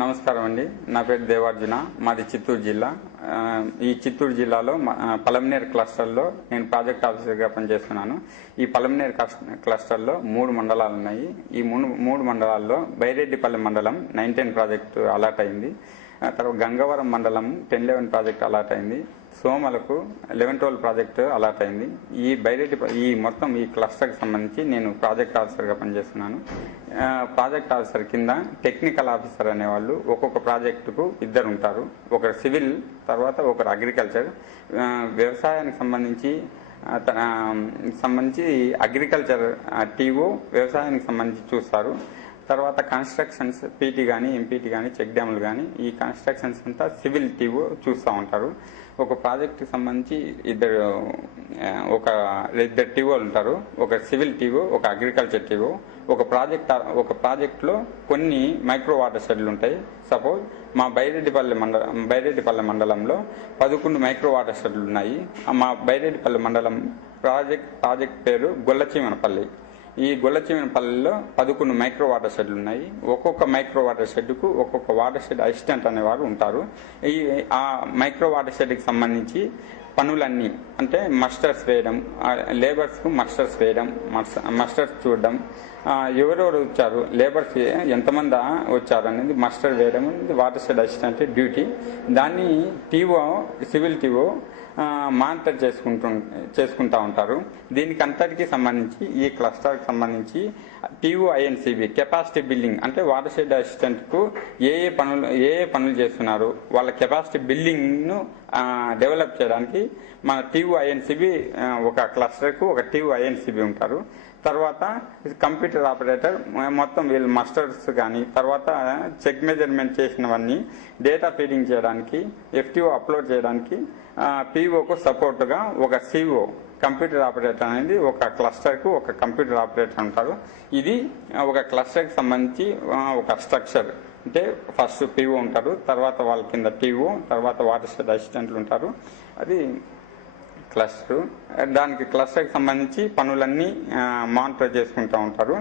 నమస్కారం అండి. నా పేరు దేవార్జున. మాది చిత్తూరు జిల్లా. ఈ చిత్తూరు జిల్లాలో పలమనేరు క్లస్టర్లో నేను ప్రాజెక్ట్ ఆఫీసర్గా పనిచేస్తున్నాను. ఈ పలమనేరు క్లస్టర్లో 3 మండలాలు ఉన్నాయి. ఈ మూడు మండలాల్లో బైరెడ్డిపల్లి మండలం 910 ప్రాజెక్టు అలాట్ అయింది. తర్వాత గంగవరం మండలం 1011 ప్రాజెక్టు అలాట్ అయింది. సోమలకు 1112 ప్రాజెక్టు అలాట్ అయింది. ఈ మొత్తం ఈ క్లస్టర్కి సంబంధించి నేను ప్రాజెక్ట్ ఆఫీసర్గా పనిచేస్తున్నాను. ప్రాజెక్ట్ ఆఫీసర్ కింద టెక్నికల్ ఆఫీసర్ అనేవాళ్ళు ఒక్కొక్క ప్రాజెక్టుకు 2 ఉంటారు. ఒకరు సివిల్, తర్వాత ఒకరు అగ్రికల్చర్. వ్యవసాయానికి సంబంధించి అగ్రికల్చర్ టీఓ వ్యవసాయానికి సంబంధించి చూస్తారు. తర్వాత కన్స్ట్రక్షన్స్ పీటీ కానీ ఎంపీటీ కానీ చెక్ డ్యాములు కానీ ఈ కన్స్ట్రక్షన్స్ అంతా సివిల్ టీఓ చూస్తూ ఉంటారు. ఒక ప్రాజెక్టుకి సంబంధించి ఇద్దరు టీఓలు ఉంటారు. ఒక సివిల్ టీఓ, ఒక అగ్రికల్చర్ టీఓ. ఒక ప్రాజెక్టులో కొన్ని మైక్రో వాటర్ షెడ్లు ఉంటాయి. సపోజ్ మా బైరెడ్డిపల్లి మండలంలో 11 మైక్రో వాటర్ షెడ్లు ఉన్నాయి. మా బైరెడ్డిపల్లి మండలం ప్రాజెక్ట్ పేరు గొల్లచీమనపల్లి. ఈ గొల్లచీమనపల్లిలో 11 మైక్రో వాటర్ షెడ్లు ఉన్నాయి. ఒక్కొక్క మైక్రో వాటర్ షెడ్కు ఒక్కొక్క వాటర్ షెడ్ అసిస్టెంట్ అనేవారు ఉంటారు. ఆ మైక్రో వాటర్ షెడ్కి సంబంధించి పనులన్నీ అంటే మస్టర్స్ వేయడం, లేబర్స్కు మస్టర్స్ వేయడం, మస్టర్స్ చూడడం, ఎవరెవరు వచ్చారు, లేబర్స్ ఎంతమంది వచ్చారు అనేది మస్టర్ వేయడం అనేది వాటర్ షెడ్ అసిస్టెంట్ డ్యూటీ. దాన్ని టీఓ, సివిల్ టీఓ మానిటర్ చేసుకుంటూ ఉంటారు. దీనికి అంతటికి సంబంధించి ఈ క్లస్టర్కి సంబంధించి టీఓఐఎన్సిబి కెపాసిటీ బిల్డింగ్ అంటే వాటర్ షెడ్ అసిస్టెంట్కు ఏ పనులు చేస్తున్నారు, వాళ్ళ కెపాసిటీ బిల్డింగ్ను డెవలప్ చేయడానికి మన టీఓఐఎన్సిబి ఒక క్లస్టర్కు ఒక టీఓఐఎన్సిబి ఉంటారు. తర్వాత కంప్యూటర్ ఆపరేటర్ మొత్తం వీళ్ళు మస్టర్స్ కానీ తర్వాత చెక్ మెజర్మెంట్ చేసినవన్నీ డేటా ఫీడింగ్ చేయడానికి, ఎఫ్టీఓ అప్లోడ్ చేయడానికి పీఓకు సపోర్ట్గా ఒక సిఓ కంప్యూటర్ ఆపరేటర్ అనేది ఒక క్లస్టర్కు ఒక కంప్యూటర్ ఆపరేటర్ ఉంటారు. ఇది ఒక క్లస్టర్కి సంబంధించి ఒక స్ట్రక్చర్. అంటే ఫస్ట్ పీఓ ఉంటారు, తర్వాత వాళ్ళ కింద టీఓ, తర్వాత వాటర్ షెడ్ అసిస్టెంట్లు ఉంటారు. అది క్లస్టర్. దానికి క్లస్టర్కి సంబంధించి పనులన్నీ మానిటర్ చేసుకుంటూ ఉంటారు.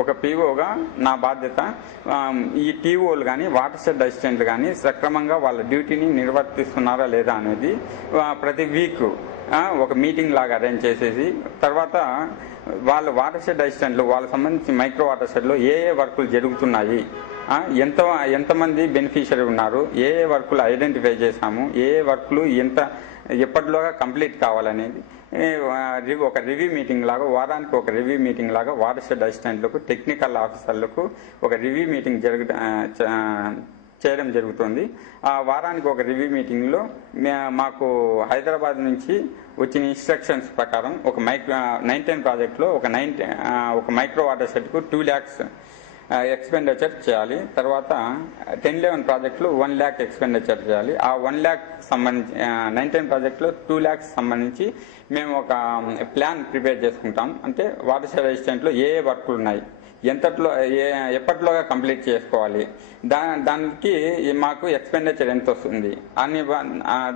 ఒక పీఓగా నా బాధ్యత ఈ టీఓలు కానీ వాటర్ షెడ్ అసిస్టెంట్లు కానీ సక్రమంగా వాళ్ళ డ్యూటీని నిర్వర్తిస్తున్నారా లేదా అనేది ప్రతి వీక్ ఒక మీటింగ్ లాగా అరేంజ్ చేసేసి తర్వాత వాళ్ళ వాటర్ షెడ్ అసిస్టెంట్లు వాళ్ళకి సంబంధించి మైక్రో వాటర్ షెడ్లో ఏ వర్కులు జరుగుతున్నాయి, ఎంతమంది బెనిఫిషియరీ ఉన్నారు, ఏ వర్కులు ఐడెంటిఫై చేశాము, ఏ వర్కులు ఎప్పటిలోగా కంప్లీట్ కావాలనేది ఒక రివ్యూ మీటింగ్ లాగా వారానికి ఒక రివ్యూ మీటింగ్ లాగా వాటర్ షెడ్ అసిస్టెంట్లకు టెక్నికల్ ఆఫీసర్లకు ఒక రివ్యూ మీటింగ్ చేయడం జరుగుతుంది. ఆ వారానికి ఒక రివ్యూ మీటింగ్లో మాకు హైదరాబాద్ నుంచి వచ్చిన ఇన్స్ట్రక్షన్స్ ప్రకారం ఒక 910 ప్రాజెక్టులో ఒక మైక్రో వాటర్ షెడ్కు 2 lakhs ఎక్స్పెండిచర్ చేయాలి. తర్వాత 1011 ప్రాజెక్టులు 1 lakh ఎక్స్పెండిచర్ చేయాలి. ఆ 1 lakh సంబంధించి 910 ప్రాజెక్టులో 2 lakhs సంబంధించి మేము ఒక ప్లాన్ ప్రిపేర్ చేసుకుంటాం. అంటే వాటర్ షెడ్ అసిస్టెంట్లో ఏ వర్కులు ఉన్నాయి, ఎప్పటిలోగా కంప్లీట్ చేసుకోవాలి, దానికి మాకు ఎక్స్పెండిచర్ ఎంత వస్తుంది అని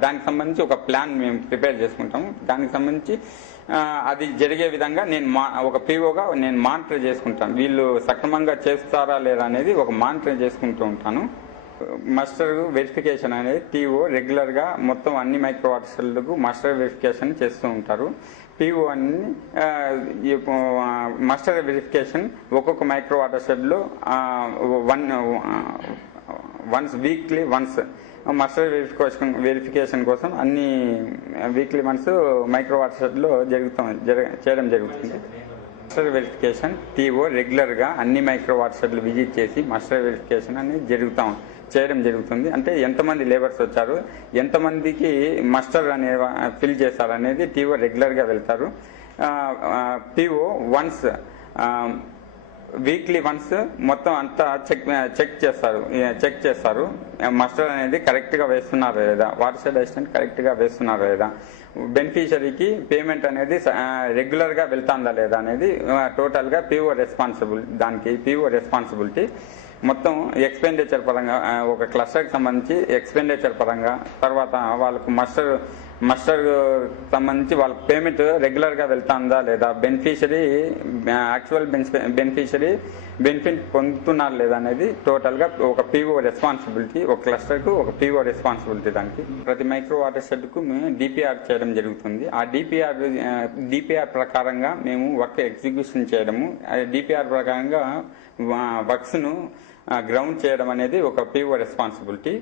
దానికి సంబంధించి ఒక ప్లాన్ మేము ప్రిపేర్ చేసుకుంటాము. దానికి సంబంధించి అది జరిగే విధంగా ఒక పీఓగా నేను మానిటర్ చేసుకుంటాను. వీళ్ళు సక్రమంగా చేస్తారా లేదా అనేది ఒక మానిటర్ చేసుకుంటూ ఉంటాను. మస్టర్ వెరిఫికేషన్ అనేది టీఓ రెగ్యులర్గా మొత్తం అన్ని మైక్రో వాటర్ షెడ్లకు మస్టర్ వెరిఫికేషన్ చేస్తూ ఉంటారు. పీఓ అన్ని మస్టర్ వెరిఫికేషన్ ఒక్కొక్క మైక్రో వాటర్ షెడ్లో వీక్లీ వన్స్ మస్టర్ వెరిఫికేషన్ కోసం అన్ని వీక్లీ వన్స్ మైక్రో వాటర్ షెడ్లో చేయడం జరుగుతుంది. మస్టర్ వెరిఫికేషన్ టీఓ రెగ్యులర్గా అన్ని మైక్రో వాటర్ షెడ్లు విజిట్ చేసి మస్టర్ వెరిఫికేషన్ అనేది చేయడం జరుగుతుంది. అంటే ఎంతమంది లేబర్స్ వచ్చారు, ఎంతమందికి మస్టర్ అనే ఫిల్ చేశారనేది టీఓ రెగ్యులర్గా వెళ్తారు. టీఓ వీక్లీ వన్స్ మొత్తం అంతా చెక్ చేస్తారు మస్టర్ అనేది కరెక్ట్గా వేస్తున్నారా లేదా, వాటర్ షెడ్ అసిస్టెంట్ కరెక్ట్గా వేస్తున్నారా లేదా, బెనిఫిషరీకి పేమెంట్ అనేది రెగ్యులర్గా వెళ్తాందా లేదా అనేది టోటల్గా దానికి పీఓ రెస్పాన్సిబిలిటీ. మొత్తం ఎక్స్పెండిచర్ పరంగా ఒక క్లస్టర్కి సంబంధించి ఎక్స్పెండిచర్ పరంగా తర్వాత వాళ్ళకు మస్టర్ మస్టర్ సంబంధించి వాళ్ళ పేమెంట్ రెగ్యులర్ గా వెళ్తాందా లేదా, బెనిఫిషరీ యాక్చువల్ బెనిఫిషరీ బెనిఫిట్ పొందుతున్నారు లేదా అనేది టోటల్ గా ఒక పీఓ రెస్పాన్సిబిలిటీ. ఒక క్లస్టర్ కు ఒక పీఓ రెస్పాన్సిబిలిటీ. దానికి ప్రతి మైక్రో వాటర్ షెడ్ కు మేము డిపిఆర్ చేయడం జరుగుతుంది. ఆ డిపిఆర్ ప్రకారంగా మేము వర్క్ ఎగ్జిక్యూషన్ చేయడము, డిపిఆర్ ప్రకారంగా వర్క్స్ ను గ్రౌండ్ చేయడం అనేది ఒక పీఓ రెస్పాన్సిబిలిటీ.